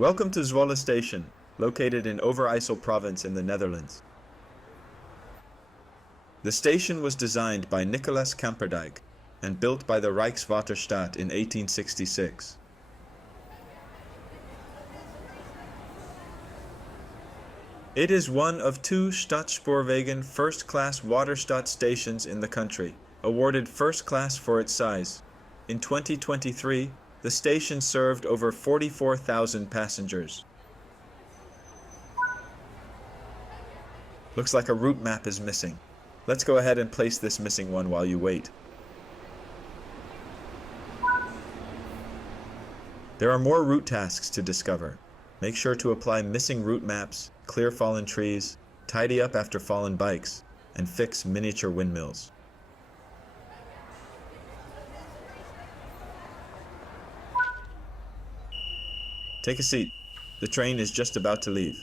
Welcome to Zwolle Station, located in Overijssel province in the Netherlands. The station was designed by Nicolas Kamperdijk and built by the Rijkswaterstaat in 1866. It is one of two Stadsspoorwegen first-class Waterstaat stations in the country, awarded first class for its size. In 2023, the station served over 44,000 passengers. Looks like a route map is missing. Let's go ahead and place this missing one while you wait. There are more route tasks to discover. Make sure to apply missing route maps, clear fallen trees, tidy up after fallen bikes, and fix miniature windmills. Take a seat. The train is just about to leave.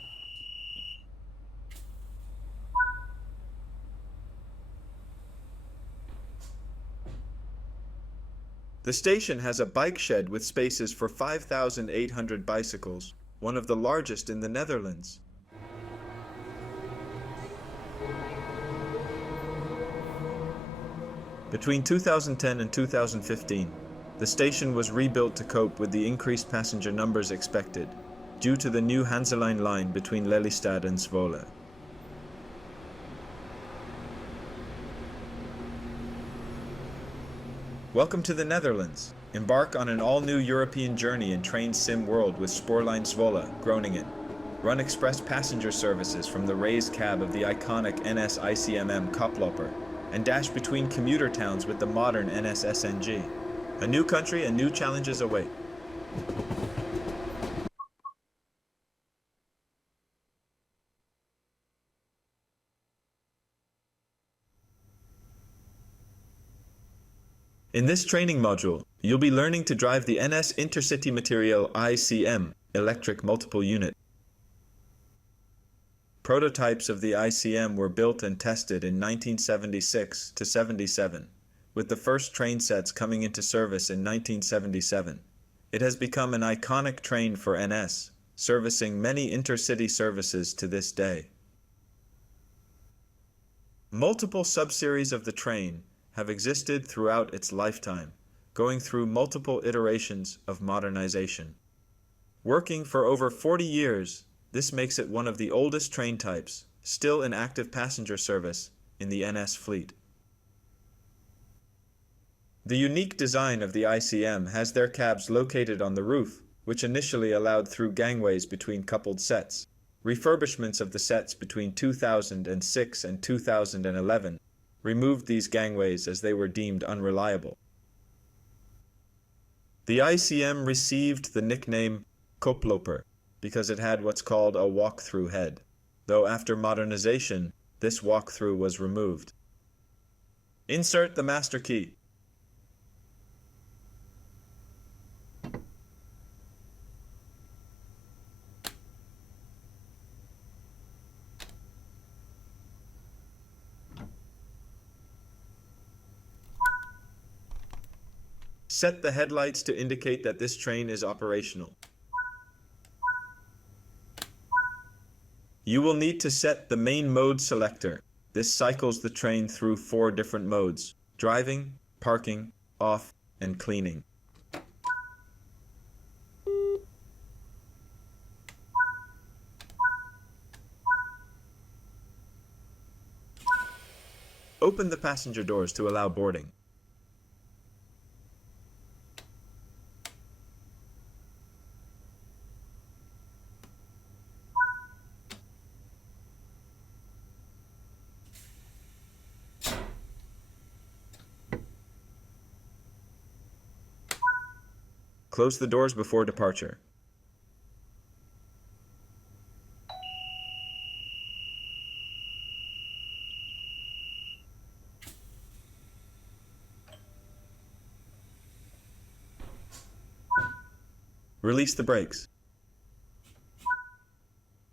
The station has a bike shed with spaces for 5,800 bicycles, one of the largest in the Netherlands. Between 2010 and 2015, the station was rebuilt to cope with the increased passenger numbers expected, due to the new Hanselijn line between Lelystad and Zwolle. Welcome to the Netherlands. Embark on an all-new European journey in train sim world with Spoorlijn Zwolle, Groningen. Run express passenger services from the raised cab of the iconic NS ICMm koploper, and dash between commuter towns with the modern NS SNG. A new country and new challenges await. In this training module, you'll be learning to drive the NS Intercity Material ICM electric multiple unit. Prototypes of the ICM were built and tested in 1976 to 77, with the first train sets coming into service in 1977. It has become an iconic train for NS, servicing many intercity services to this day. Multiple subseries of the train have existed throughout its lifetime, going through multiple iterations of modernization. Working for over 40 years, this makes it one of the oldest train types, still in active passenger service, in the NS fleet. The unique design of the ICM has their cabs located on the roof, which initially allowed through gangways between coupled sets. Refurbishments of the sets between 2006 and 2011 removed these gangways as they were deemed unreliable. The ICM received the nickname koploper because it had what's called a walk-through head, though after modernization, this walk-through was removed. Insert the master key. Set the headlights to indicate that this train is operational. You will need to set the main mode selector. This cycles the train through 4 different modes: driving, parking, off, and cleaning. Open the passenger doors to allow boarding. Close the doors before departure. Release the brakes.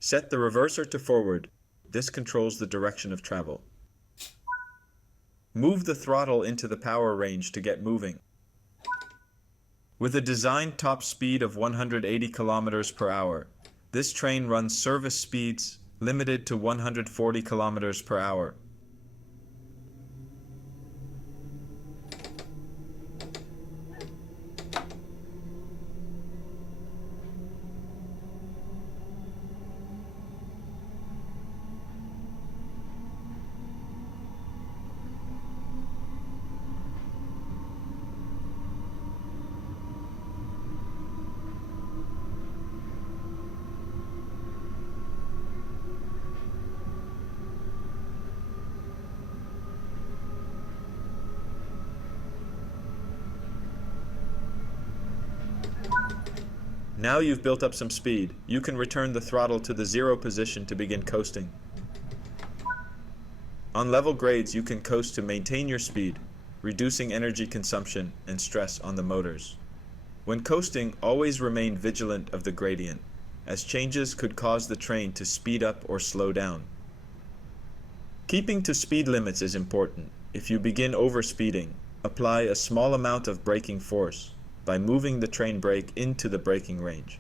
Set the reverser to forward. This controls the direction of travel. Move the throttle into the power range to get moving. With a designed top speed of 180 kilometers per hour, this train runs service speeds limited to 140 kilometers per hour. Now you've built up some speed, you can return the throttle to the 0 position to begin coasting. On level grades, you can coast to maintain your speed, reducing energy consumption and stress on the motors. When coasting, always remain vigilant of the gradient, as changes could cause the train to speed up or slow down. Keeping to speed limits is important. If you begin overspeeding, apply a small amount of braking force by moving the train brake into the braking range.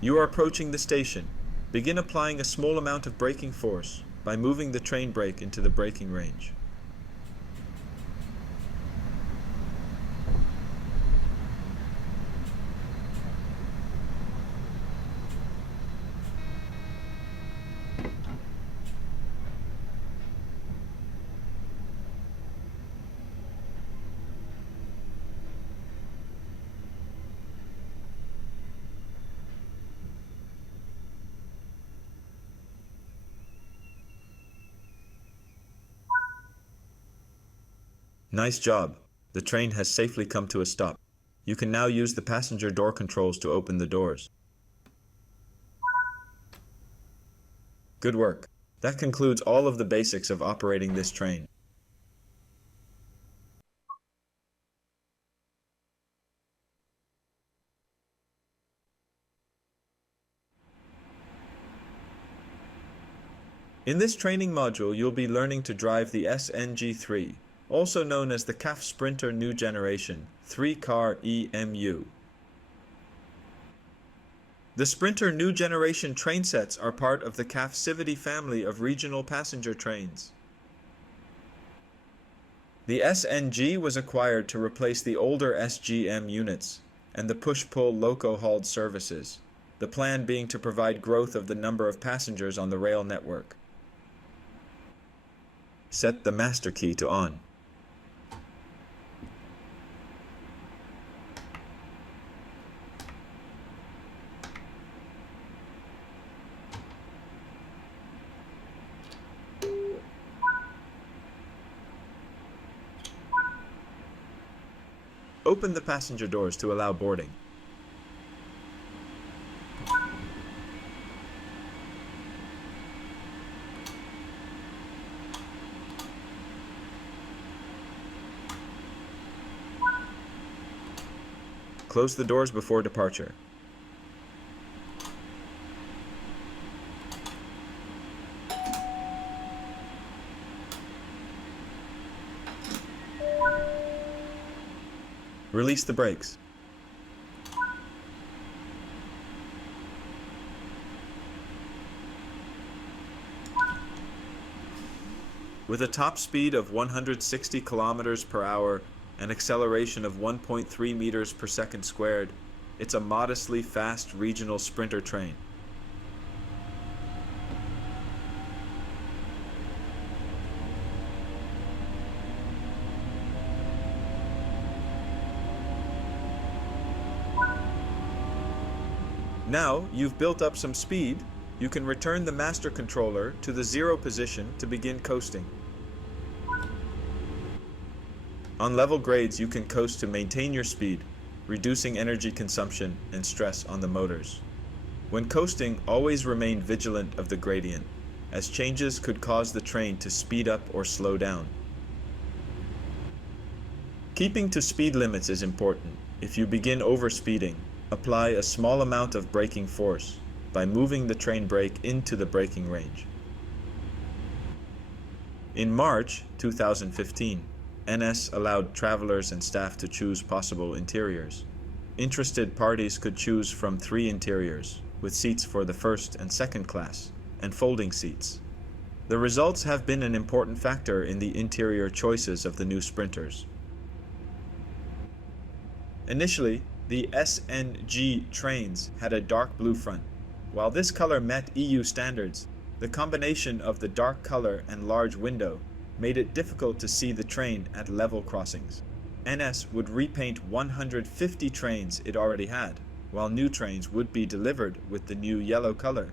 You are approaching the station. Begin applying a small amount of braking force by moving the train brake into the braking range. Nice job. The train has safely come to a stop. You can now use the passenger door controls to open the doors. Good work. That concludes all of the basics of operating this train. In this training module, you'll be learning to drive the SNG3, also known as the CAF Sprinter New Generation 3-car EMU. The Sprinter New Generation train sets are part of the CAF Civity family of regional passenger trains. The SNG was acquired to replace the older SGM units and the push-pull loco-hauled services, the plan being to provide growth of the number of passengers on the rail network. Set the master key to on. Open the passenger doors to allow boarding. Close the doors before departure. Release the brakes. With a top speed of 160 kilometers per hour and acceleration of 1.3 meters per second squared, it's a modestly fast regional sprinter train. Now you've built up some speed, you can return the master controller to the 0 position to begin coasting. On level grades, you can coast to maintain your speed, reducing energy consumption and stress on the motors. When coasting, always remain vigilant of the gradient, as changes could cause the train to speed up or slow down. Keeping to speed limits is important. If you begin overspeeding, apply a small amount of braking force by moving the train brake into the braking range. In March 2015, NS allowed travelers and staff to choose possible interiors. Interested parties could choose from 3 interiors, with seats for the first and second class, and folding seats. The results have been an important factor in the interior choices of the new Sprinters. Initially, the SNG trains had a dark blue front. While this color met EU standards, the combination of the dark color and large window made it difficult to see the train at level crossings. NS would repaint 150 trains it already had, while new trains would be delivered with the new yellow color.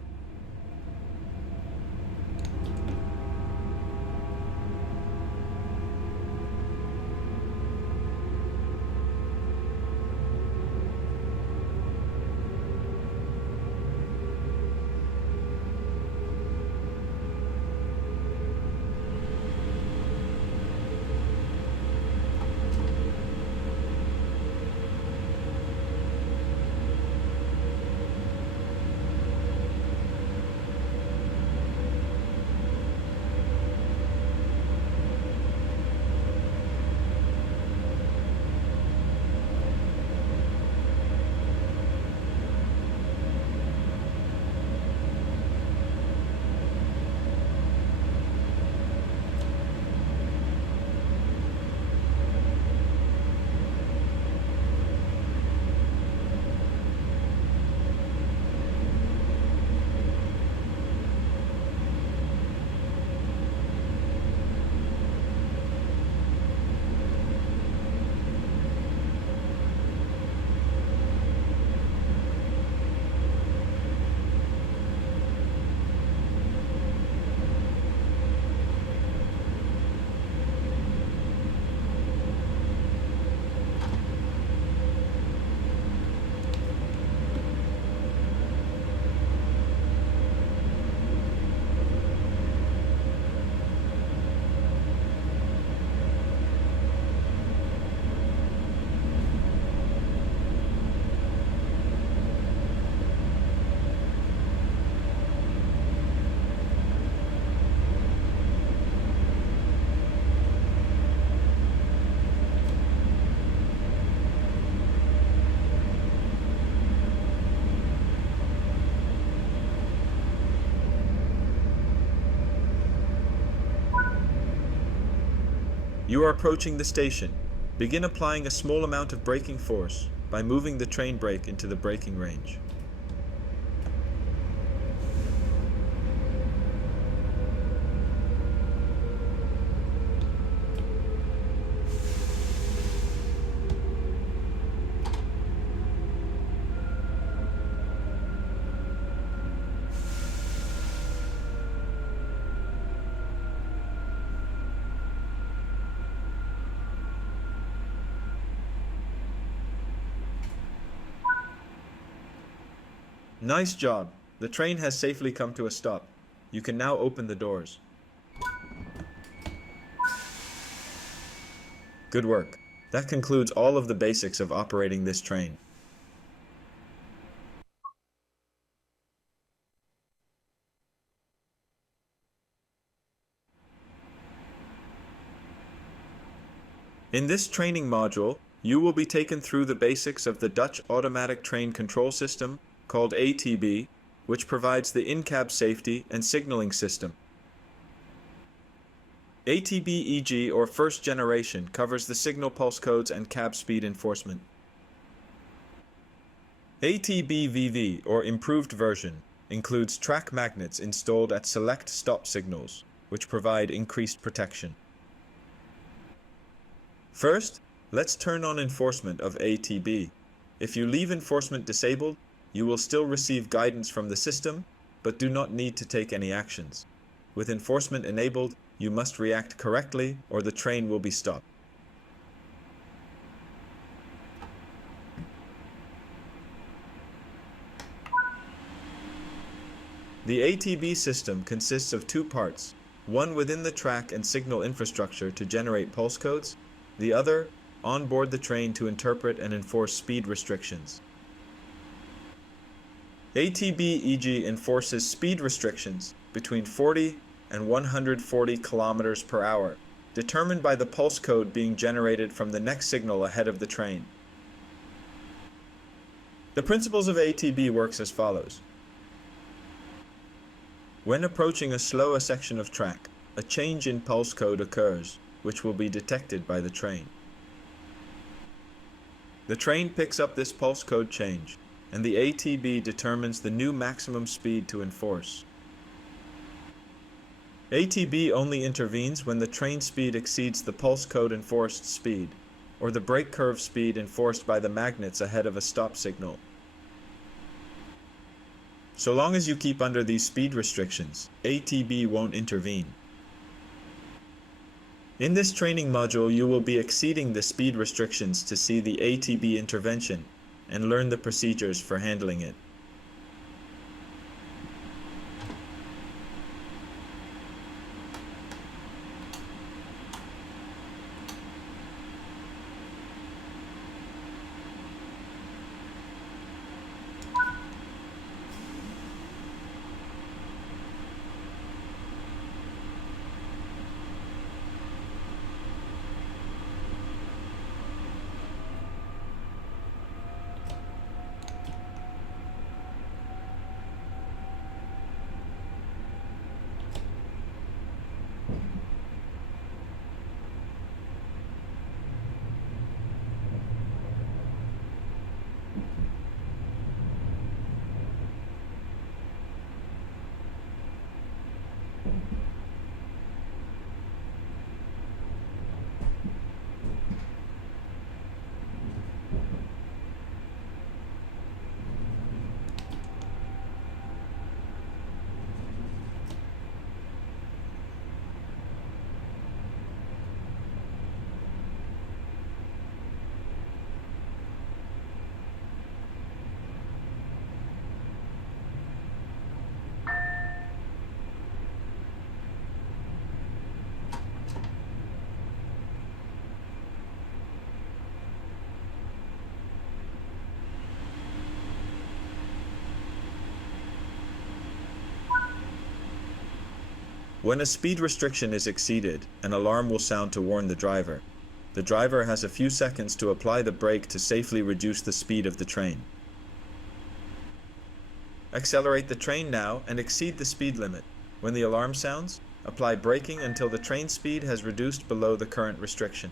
You are approaching the station. Begin applying a small amount of braking force by moving the train brake into the braking range. Nice job! The train has safely come to a stop. You can now open the doors. Good work. That concludes all of the basics of operating this train. In this training module, you will be taken through the basics of the Dutch Automatic Train Control System, called ATB, which provides the in-cab safety and signaling system. ATB-EG, or first generation, covers the signal pulse codes and cab speed enforcement. ATB-VV, or improved version, includes track magnets installed at select stop signals, which provide increased protection. First, let's turn on enforcement of ATB. If you leave enforcement disabled, you will still receive guidance from the system, but do not need to take any actions. With enforcement enabled, you must react correctly or the train will be stopped. The ATB system consists of two parts, one within the track and signal infrastructure to generate pulse codes, the other on board the train to interpret and enforce speed restrictions. ATB-EG enforces speed restrictions between 40 and 140 kilometers per hour, determined by the pulse code being generated from the next signal ahead of the train. The principles of ATB works as follows. When approaching a slower section of track, a change in pulse code occurs, which will be detected by the train. The train picks up this pulse code change, and the ATB determines the new maximum speed to enforce. ATB only intervenes when the train speed exceeds the pulse code enforced speed, or the brake curve speed enforced by the magnets ahead of a stop signal. So long as you keep under these speed restrictions, ATB won't intervene. In this training module, you will be exceeding the speed restrictions to see the ATB intervention and learn the procedures for handling it. When a speed restriction is exceeded, an alarm will sound to warn the driver. The driver has a few seconds to apply the brake to safely reduce the speed of the train. Accelerate the train now and exceed the speed limit. When the alarm sounds, Apply braking until the train speed has reduced below the current restriction.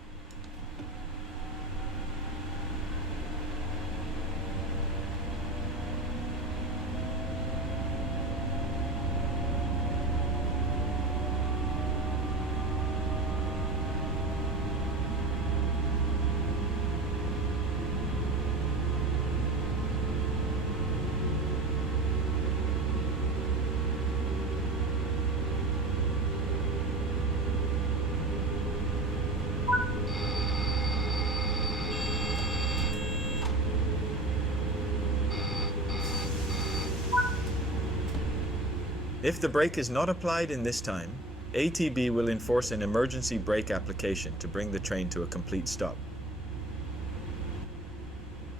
If the brake is not applied in this time, ATB will enforce an emergency brake application to bring the train to a complete stop.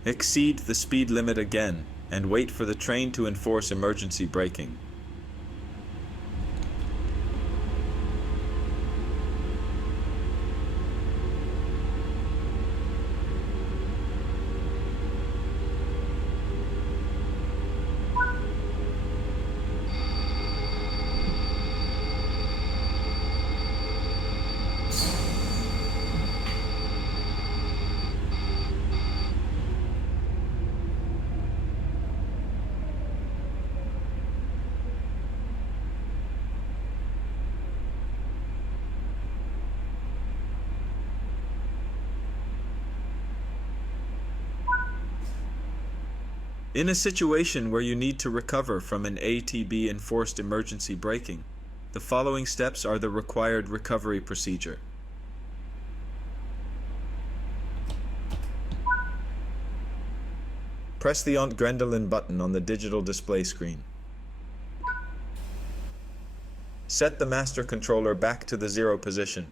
Exceed the speed limit again and wait for the train to enforce emergency braking. In a situation where you need to recover from an ATB-enforced emergency braking, the following steps are the required recovery procedure. Press the Aunt Gwendolen button on the digital display screen. Set the master controller back to the 0 position.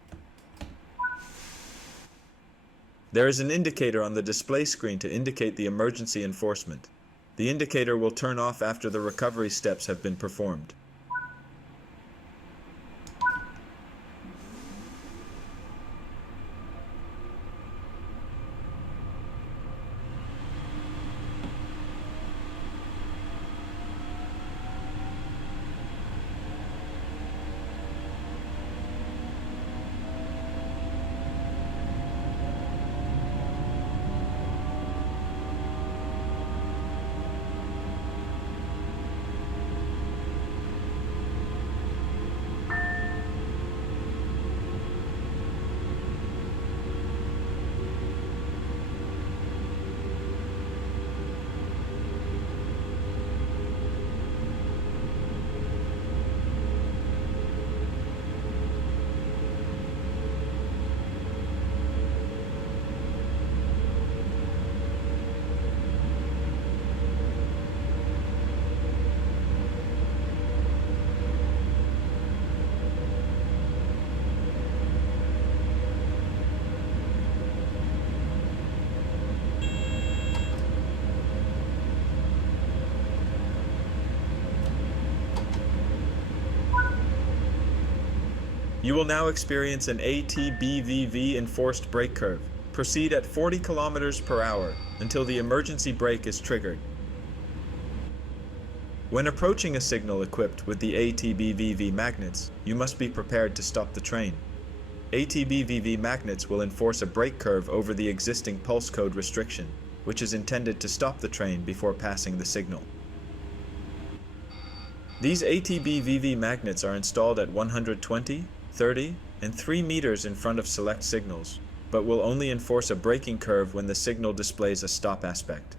There is an indicator on the display screen to indicate the emergency enforcement. The indicator will turn off after the recovery steps have been performed. You will now experience an ATBVV enforced brake curve. Proceed at 40 km per hour until the emergency brake is triggered. When approaching a signal equipped with the ATBVV magnets, you must be prepared to stop the train. ATBVV magnets will enforce a brake curve over the existing pulse code restriction, which is intended to stop the train before passing the signal. These ATBVV magnets are installed at 120, 30, and 3 meters in front of select signals, but will only enforce a braking curve when the signal displays a stop aspect.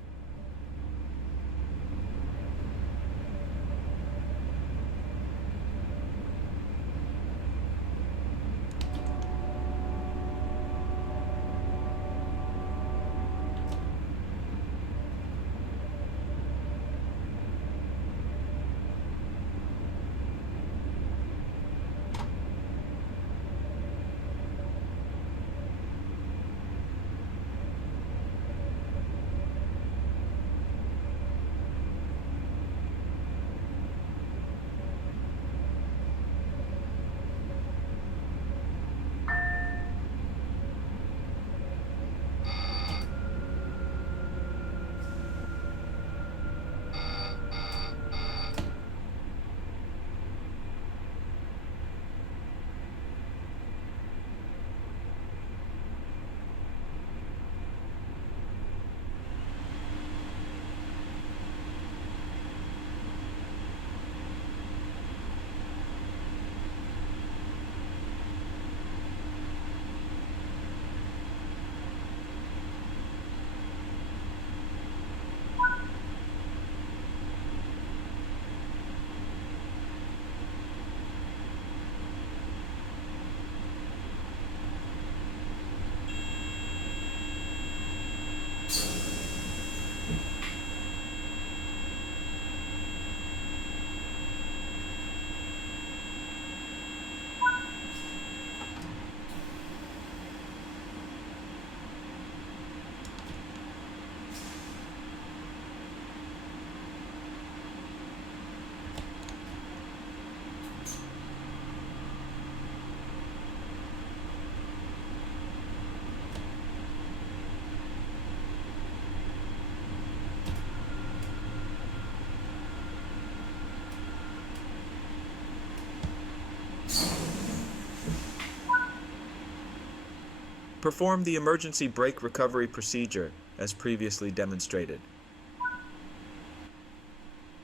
Perform the emergency brake recovery procedure as previously demonstrated.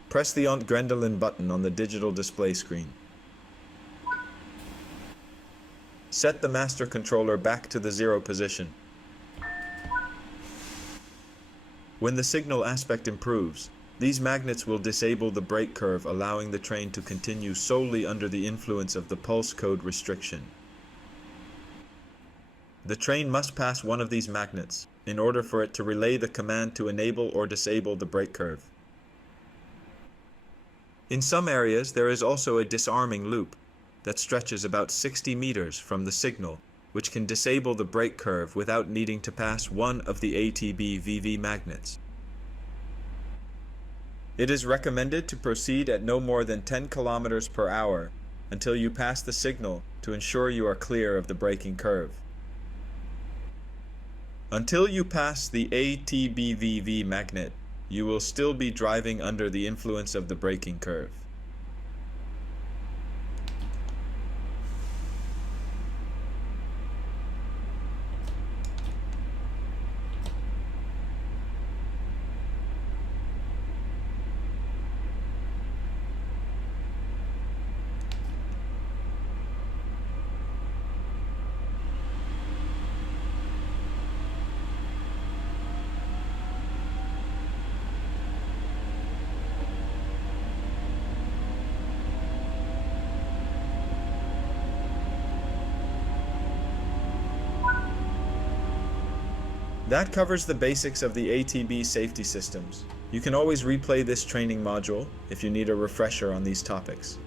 Press the Grendelin button on the digital display screen. Set the master controller back to the 0 position. When the signal aspect improves, these magnets will disable the brake curve, allowing the train to continue solely under the influence of the pulse code restriction. The train must pass one of these magnets in order for it to relay the command to enable or disable the brake curve. In some areas, there is also a disarming loop that stretches about 60 meters from the signal, which can disable the brake curve without needing to pass one of the ATB-VV magnets. It is recommended to proceed at no more than 10 kilometers per hour until you pass the signal to ensure you are clear of the braking curve. Until you pass the ATB-VV magnet, you will still be driving under the influence of the braking curve. That covers the basics of the ATB safety systems. You can always replay this training module if you need a refresher on these topics.